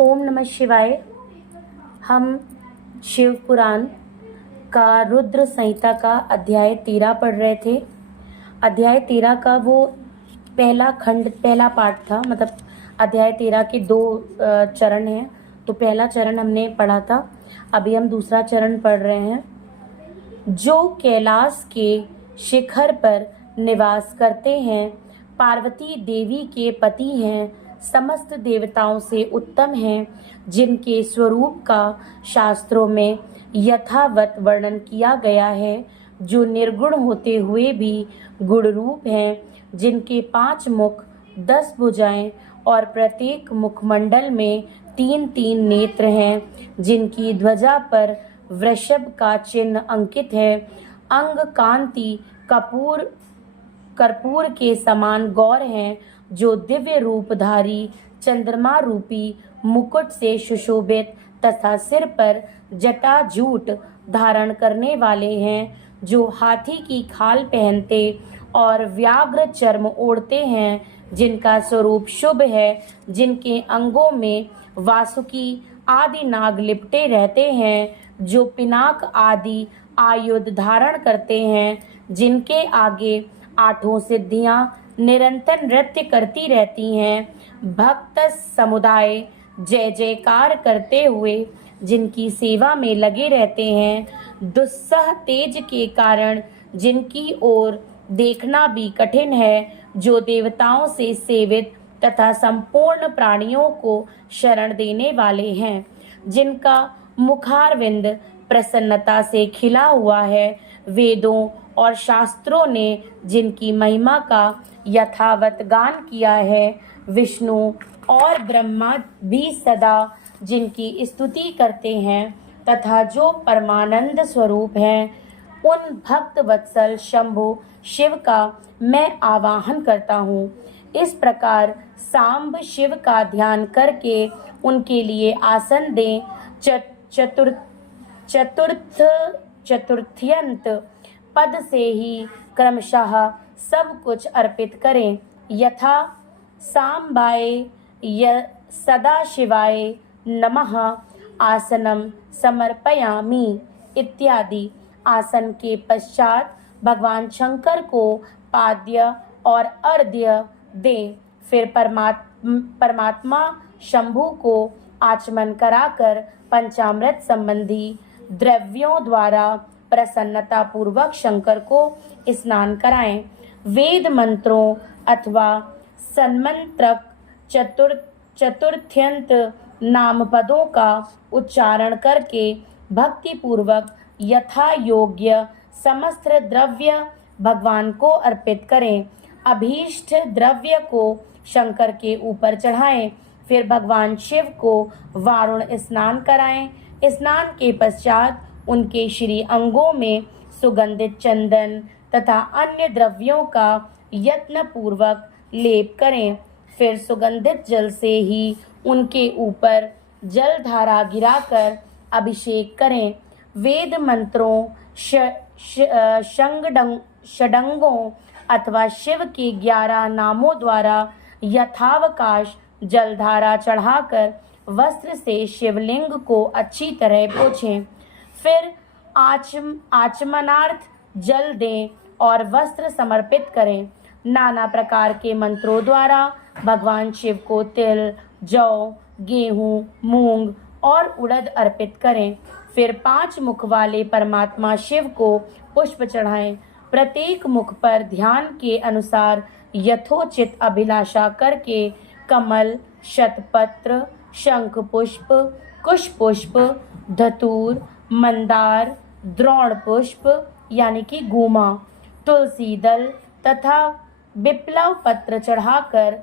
ओम नमः शिवाय। हम शिव पुराण का रुद्र संहिता का अध्याय 13 पढ़ रहे थे। अध्याय 13 का वो पहला पार्ट था। मतलब अध्याय 13 के दो चरण हैं। तो पहला चरण हमने पढ़ा था, अभी हम दूसरा चरण पढ़ रहे हैं। जो कैलाश के शिखर पर निवास करते हैं, पार्वती देवी के पति हैं, समस्त देवताओं से उत्तम हैं, जिनके स्वरूप का शास्त्रों में यथावत वर्णन किया गया है, जो निर्गुण होते हुए भी गुण रूप हैं, जिनके 5 मुख 10 भुजाएं और प्रत्येक मुखमंडल में 3-3 नेत्र हैं, जिनकी ध्वजा पर वृषभ का चिन्ह अंकित है, अंग कांति कर्पूर के समान गौर हैं, जो दिव्य रूपधारी चंद्रमा रूपी मुकुट से सुशोभित तथा सिर पर जटाजूट धारण करने वाले हैं, जो हाथी की खाल पहनते और व्याघ्र चर्म ओढ़ते हैं, जिनका स्वरूप शुभ है, जिनके अंगों में वासुकी आदि नाग लिपटे रहते हैं, जो पिनाक आदि आयुध धारण करते हैं, जिनके आगे 8 सिद्धियां निरंतर नृत्य करती रहती हैं, भक्त समुदाय जय जयकार करते हुए जिनकी सेवा में लगे रहते हैं, दुस्सह तेज के कारण जिनकी ओर देखना भी कठिन है, जो देवताओं से सेवित तथा संपूर्ण प्राणियों को शरण देने वाले हैं, जिनका मुखारविंद प्रसन्नता से खिला हुआ है, वेदों और शास्त्रों ने जिनकी महिमा का यथावत गान किया है, विष्णु और ब्रह्मा भी सदा जिनकी स्तुति करते हैं, तथा जो परमानंद स्वरूप हैं, उन भक्त वत्सल शंभु शिव का मैं आवाहन करता हूँ। इस प्रकार सांब शिव का ध्यान करके उनके लिए आसन दें। चतुर्थ्यंत पद से ही क्रमशः सब कुछ अर्पित करें, यथा सांबाय सदाशिवाय नमः आसनम समर्पयामि इत्यादि। आसन के पश्चात भगवान शंकर को पाद्य और अर्घ्य दें। फिर परमात्मा शंभु को आचमन कराकर पंचामृत संबंधी द्रव्यों द्वारा प्रसन्नता पूर्वक शंकर को स्नान कराएं। वेद मंत्रों अथवा सन्मंत्रक चतुर्थ्यंत नाम पदों का उच्चारण करके भक्ति पूर्वक यथा योग्य समस्त द्रव्य भगवान को अर्पित करें। अभीष्ट द्रव्य को शंकर के ऊपर चढ़ाएं। फिर भगवान शिव को वारुण स्नान कराएं। स्नान के पश्चात उनके श्री अंगों में सुगंधित चंदन तथा अन्य द्रव्यों का यत्न पूर्वक लेप करें। फिर सुगंधित जल से ही उनके ऊपर जल धारा गिराकर अभिषेक करें। वेद मंत्रों षडंगों अथवा शिव के 11 नामों द्वारा यथावकाश जलधारा चढ़ाकर वस्त्र से शिवलिंग को अच्छी तरह पोंछें। फिर आचमनार्थ जल दें और वस्त्र समर्पित करें। नाना प्रकार के मंत्रों द्वारा भगवान शिव को तिल, जौ, गेहूं, मूंग और उड़द अर्पित करें। फिर 5 मुख वाले परमात्मा शिव को पुष्प चढ़ाएं। प्रत्येक मुख पर ध्यान के अनुसार यथोचित अभिलाषा करके कमल, शतपत्र, शंख पुष्प, कुश पुष्प, धतूर, मंदार, द्रोण पुष्प यानी कि गुमा, तुलसी दल तथा बिप्लव पत्र चढ़ाकर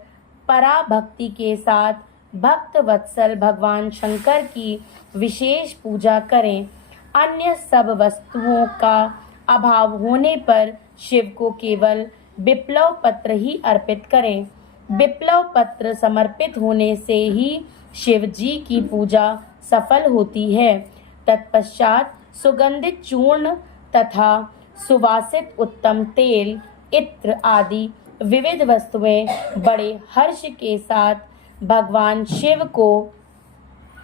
पराभक्ति के साथ भक्त वत्सल भगवान शंकर की विशेष पूजा करें। अन्य सब वस्तुओं का अभाव होने पर शिव को केवल बिप्लव पत्र ही अर्पित करें। बिप्लव पत्र समर्पित होने से ही शिव जी की पूजा सफल होती है। तत्पश्चात सुगंधित चूर्ण तथा सुवासित उत्तम तेल, इत्र आदि विविध वस्तुएं बड़े हर्ष के साथ भगवान शिव को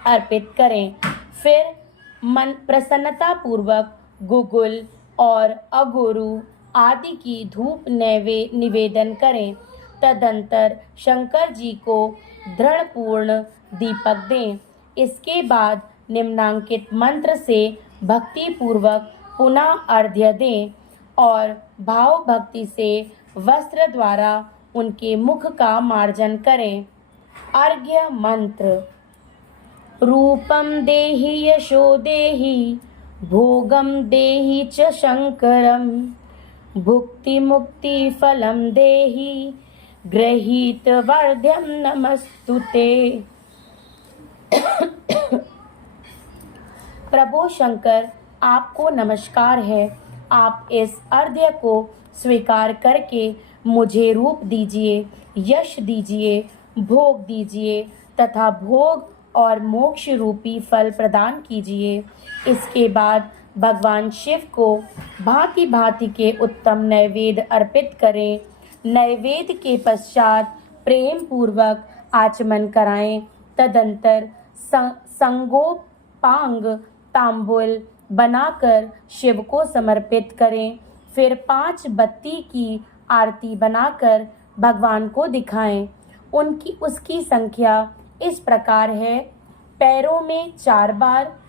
अर्पित करें। फिर मन प्रसन्नता पूर्वक गुगुल और अगोरू आदि की धूप निवेदन करें। तदंतर शंकर जी को दृढ़पूर्ण दीपक दें। इसके बाद निम्नांकित मंत्र से भक्ति पूर्वक पुनः अर्घ्य दें और भाव भक्ति से वस्त्र द्वारा उनके मुख का मार्जन करें। अर्घ्य मंत्र। रूपम देहि यशो देहि भोगम देहि च शंकरम भुक्ति मुक्ति फलम देहि गृहीत वर्ध्यम नमस्तुते। प्रभु शंकर, आपको नमस्कार है। आप इस अर्घ्य को स्वीकार करके मुझे रूप दीजिए, यश दीजिए, भोग दीजिए तथा भोग और मोक्ष रूपी फल प्रदान कीजिए। इसके बाद भगवान शिव को भांति भांति के उत्तम नैवेद्य अर्पित करें। नैवेद्य के पश्चात प्रेम पूर्वक आचमन कराएं। तदंतर संगोपांग तांबुल बनाकर शिव को समर्पित करें। फिर 5 बत्ती की आरती बनाकर भगवान को दिखाएं। उसकी संख्या इस प्रकार है: पैरों में 4 बार,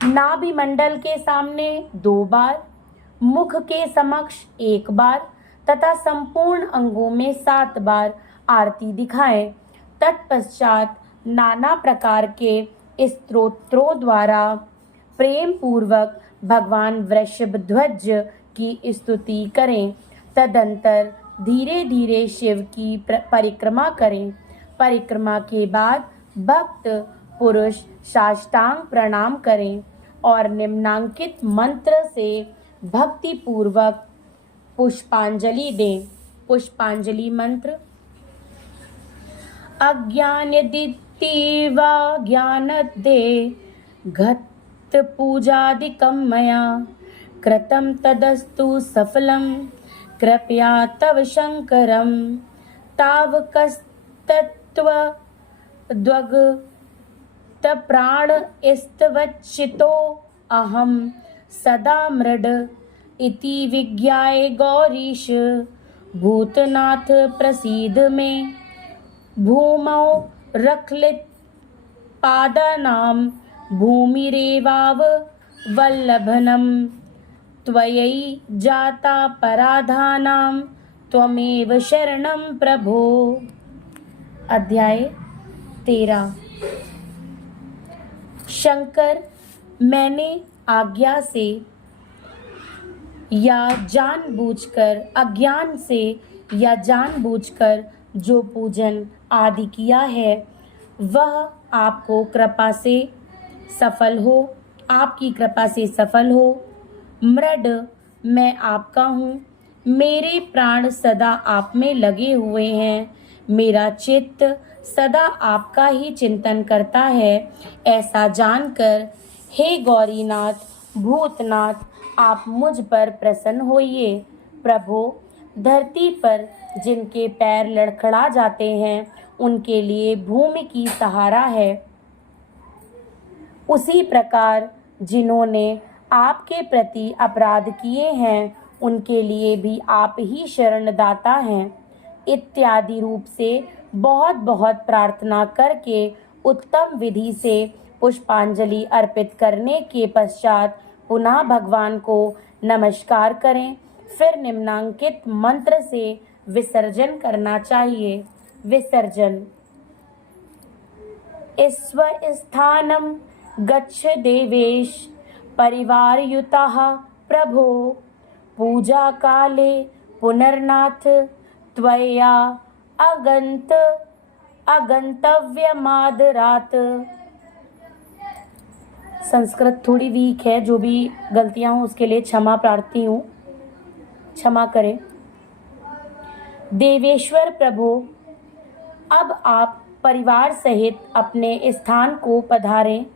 नाभि मंडल के सामने 2 बार, मुख के समक्ष 1 बार तथा संपूर्ण अंगों में 7 बार आरती दिखाएं। तत्पश्चात नाना प्रकार के स्तोत्रों द्वारा प्रेम पूर्वक भगवान वृषभ ध्वज की स्तुति करें। तदंतर धीरे धीरे शिव की परिक्रमा करें। परिक्रमा के बाद भक्त पुरुष साष्टांग प्रणाम करें और निम्नांकित मंत्र से भक्ति पूर्वक पुष्पांजलि दें। पुष्पांजलि मंत्र। अज्ञानदितीवा ज्ञानदे घत पूजादिकं मया कृतं तदस्तु सफलं कृपया तव शंकरं तावकस्तत्त्वद्वगतप्राणस्तवच्चितो अहं सदा मृड इति विज्ञाय गौरीश भूतनाथ प्रसीद मे भूमौ रखलित पादानां भूमिरेवाव वल्लभनम त्वयि जाता पराधानां त्वमेव शरणं प्रभो। अध्याय 13। शंकर, मैंने आज्ञा से या जानबूझकर, अज्ञान से या जानबूझकर जो पूजन आदि किया है वह आपको कृपा से सफल हो, आपकी कृपा से सफल हो। मृड, मैं आपका हूँ, मेरे प्राण सदा आप में लगे हुए हैं, मेरा चित्त सदा आपका ही चिंतन करता है। ऐसा जानकर हे गौरीनाथ, भूतनाथ, आप मुझ पर प्रसन्न होइए। प्रभु, धरती पर जिनके पैर लड़खड़ा जाते हैं उनके लिए भूमि की सहारा है। उसी प्रकार जिन्होंने आपके प्रति अपराध किए हैं उनके लिए भी आप ही शरणदाता हैं। इत्यादि रूप से बहुत बहुत प्रार्थना करके उत्तम विधि से पुष्पांजलि अर्पित करने के पश्चात पुनः भगवान को नमस्कार करें। फिर निम्नांकित मंत्र से विसर्जन करना चाहिए। विसर्जन। ईश्वरस्थानं गच्छ देवेश परिवारयुतः प्रभो पूजा काले पुनर्नाथ त्वया अगंतव्यमादरात्। संस्कृत थोड़ी वीक है, जो भी गलतियां हो उसके लिए क्षमा प्रार्थी हूँ, क्षमा करें। देवेश्वर प्रभु, अब आप परिवार सहित अपने स्थान को पधारें।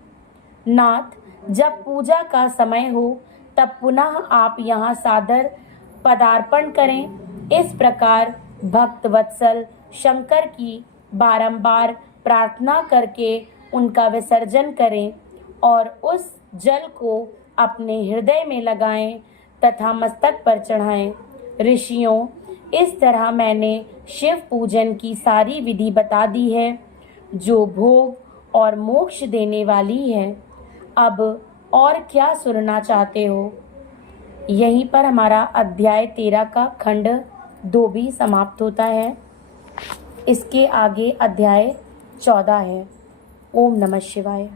नाथ, जब पूजा का समय हो तब पुनः आप यहाँ सादर पदार्पण करें। इस प्रकार भक्त वत्सल शंकर की बारंबार प्रार्थना करके उनका विसर्जन करें और उस जल को अपने हृदय में लगाएं तथा मस्तक पर चढ़ाएं। ऋषियों, इस तरह मैंने शिव पूजन की सारी विधि बता दी है जो भोग और मोक्ष देने वाली है। अब और क्या सुनना चाहते हो? यहीं पर हमारा अध्याय 13 का खंड 2 भी समाप्त होता है। इसके आगे अध्याय 14 है। ओम नमः शिवाय।